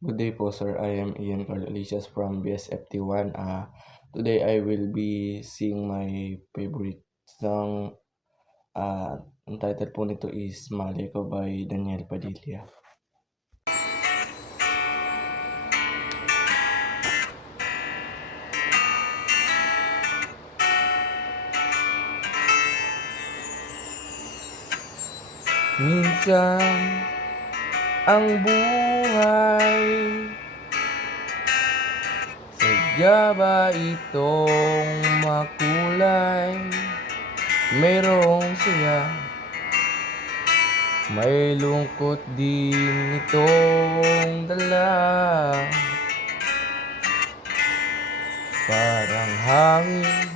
Good day po, sir. I am Ian Carl Alicias from BSFT1. Today I will be sing my favorite song. Ang title po nito is Malay Ko by Daniel Padilla. Minsan ang buhay, sadya ba itong makulay? Mayroong saya, may lungkot din itong dala. Parang hangin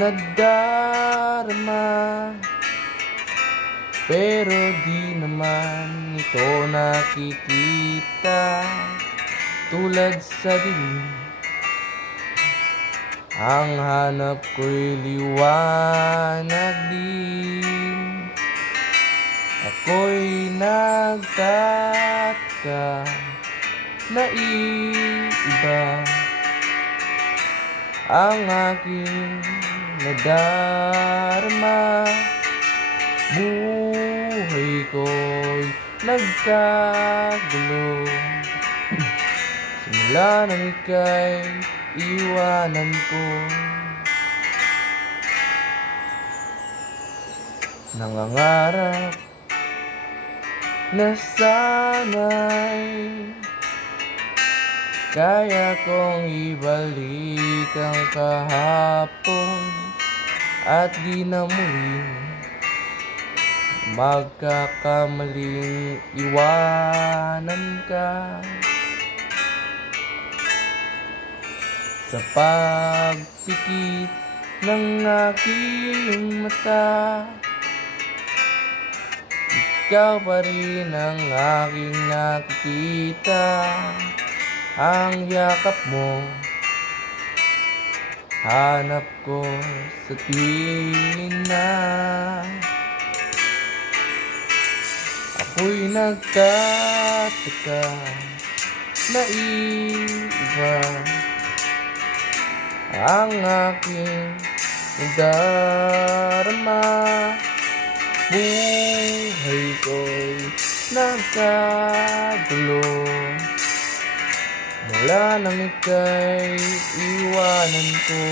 na darma, pero di naman ito nakikita. Tulad sa dilim, ang hanap ko'y liwanag din. Ako'y nagtataka na iba ang aking nadarama. Buhay ko'y nagkagulo simula nang ika'y iwanan ko. Nangangarap na sana'y kaya kong ibalik ang kahapon at di na muling magkakamaling iwanan ka. Sa pagpikit ng aking mata, ikaw pa rin ang aking nakikita. Ang yakap mo, hanap ko sa tuwing na ako'y nagtataka na iba ang aking nadarama. Buhay ko'y nagkagulo mula nang ika'y iwanan ko.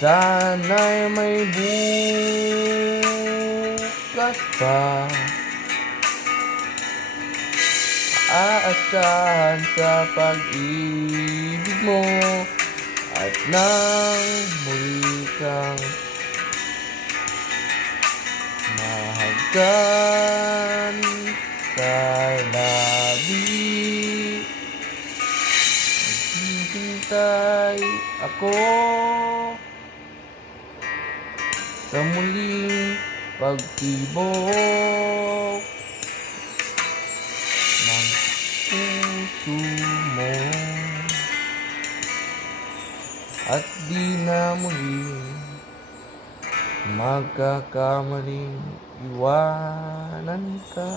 Sana'y may bukas pa, aasahan sa pag-ibig mo, at nang muli kang mahagkan sa labi. Naghihintay ako sa muling pagtibok ng puso mo, at di na muling magkakamaling iwanan ka.